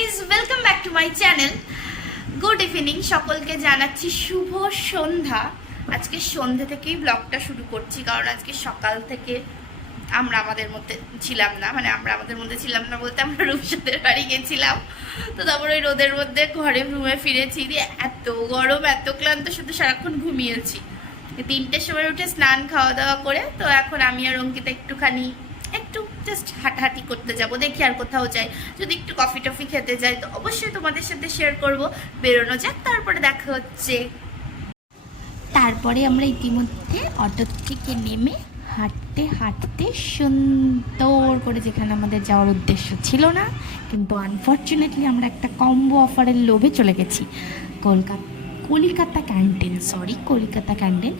Guys, welcome back to my channel. Good evening, সকলকে জানাচ্ছি শুভ সন্ধ্যা। আজকে সন্ধ্যে থেকেই ব্লগটা শুরু করছি, কারণ আজকে সকাল থেকে আমরা আমাদের মধ্যে ছিলাম না। বলতে আমরা রূপসাদের বাড়ি গেছিলাম। তো তারপর ওই রোদের মধ্যে রুমে ফিরেছি, দিয়ে এত গরম, এত ক্লান্ত, শুধু সারাক্ষণ ঘুমিয়েছি। 3টের সময় উঠে স্নান খাওয়া দাওয়া করে তো এখন আমি আর অঙ্কিতা একটু জাস্ট হাঁটাহাঁটি করতে যাব, দেখি আর কোথাও যাই। যদি একটু কফি টফি খেতে যাই তো অবশ্যই তোমাদের সাথে শেয়ার করব। বেরোনো যাক, তারপরে দেখা হচ্ছে। তারপরে আমরা ইতিমধ্যে অটো থেকে নেমে হাঁটতে হাঁটতে সুন্দর করে, যেখানে আমাদের যাওয়ার উদ্দেশ্য ছিল না, কিন্তু আনফর্চুনেটলি আমরা একটা কম্বো অফারের লোভে চলে গেছি। কলিকাতা ক্যান্টিন।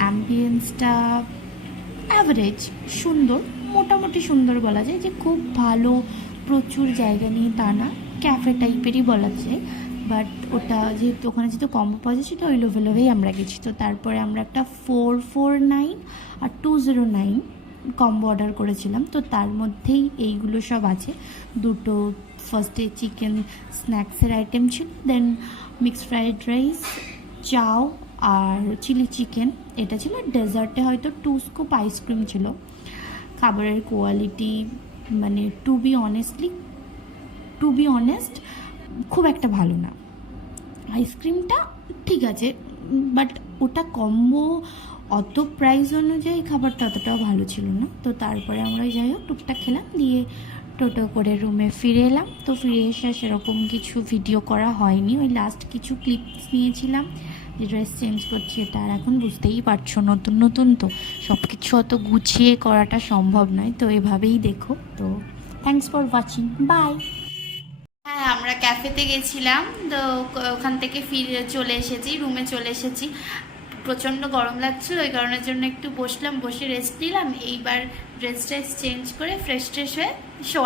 অ্যাম্বিয়েন্সটা অ্যাভারেজ, সুন্দর, মোটামুটি সুন্দর বলা যায়, যে খুব ভালো প্রচুর জায়গা নিয়ে তা না, ক্যাফে টাইপেরই বলা যায়। বাট ওটা যেহেতু ওখানে কম্বো পাওয়া যাচ্ছে, তো ওই লোভেই আমরা গেছি। তো তারপরে আমরা একটা 449 আর 209 কম্বো অর্ডার করেছিলাম। তো তার মধ্যেই এইগুলো সব আছে। দুটো ফার্স্টে চিকেন স্ন্যাক্সের আইটেম ছিল, দেন মিক্সড ফ্রাইড রাইস, চাও আর চিলি চিকেন এটা ছিল। ডেজার্টে হয়তো 2 স্কুপ আইসক্রিম ছিল। খাবারের কোয়ালিটি মানে টু বি অনেস্ট খুব একটা ভালো না। আইসক্রিমটা ঠিক আছে, বাট ওটা কম্বো, অত প্রাইস অনুযায়ী খাবারটা অতটাও ভালো ছিল না। তো তারপরে আমরা যাই হোক টুকটাক খেলাম, দিয়ে টোটো করে রুমে ফিরে এলাম। তো ফিরে এসে সেরকম কিছু ভিডিও করা হয়নি, ওই লাস্ট কিছু ক্লিপস নিয়েছিলাম। যে ড্রেস চেঞ্জ করছি এটা, আর এখন বুঝতেই পারছো নতুন তো সব কিছু অত গুছিয়ে করাটা সম্ভব নয়। তো এভাবেই দেখো। তো থ্যাঙ্কস ফর ওয়াচিং, বাই। হ্যাঁ, আমরা ক্যাফেতে গেছিলাম, তো ওখান থেকে ফিরে রুমে চলে এসেছি। প্রচণ্ড গরম লাগছিল, ওই কারণের জন্য একটু বসে রেস্ট নিলাম। এইবার ড্রেস চেঞ্জ করে ফ্রেশ হয়ে শোয়া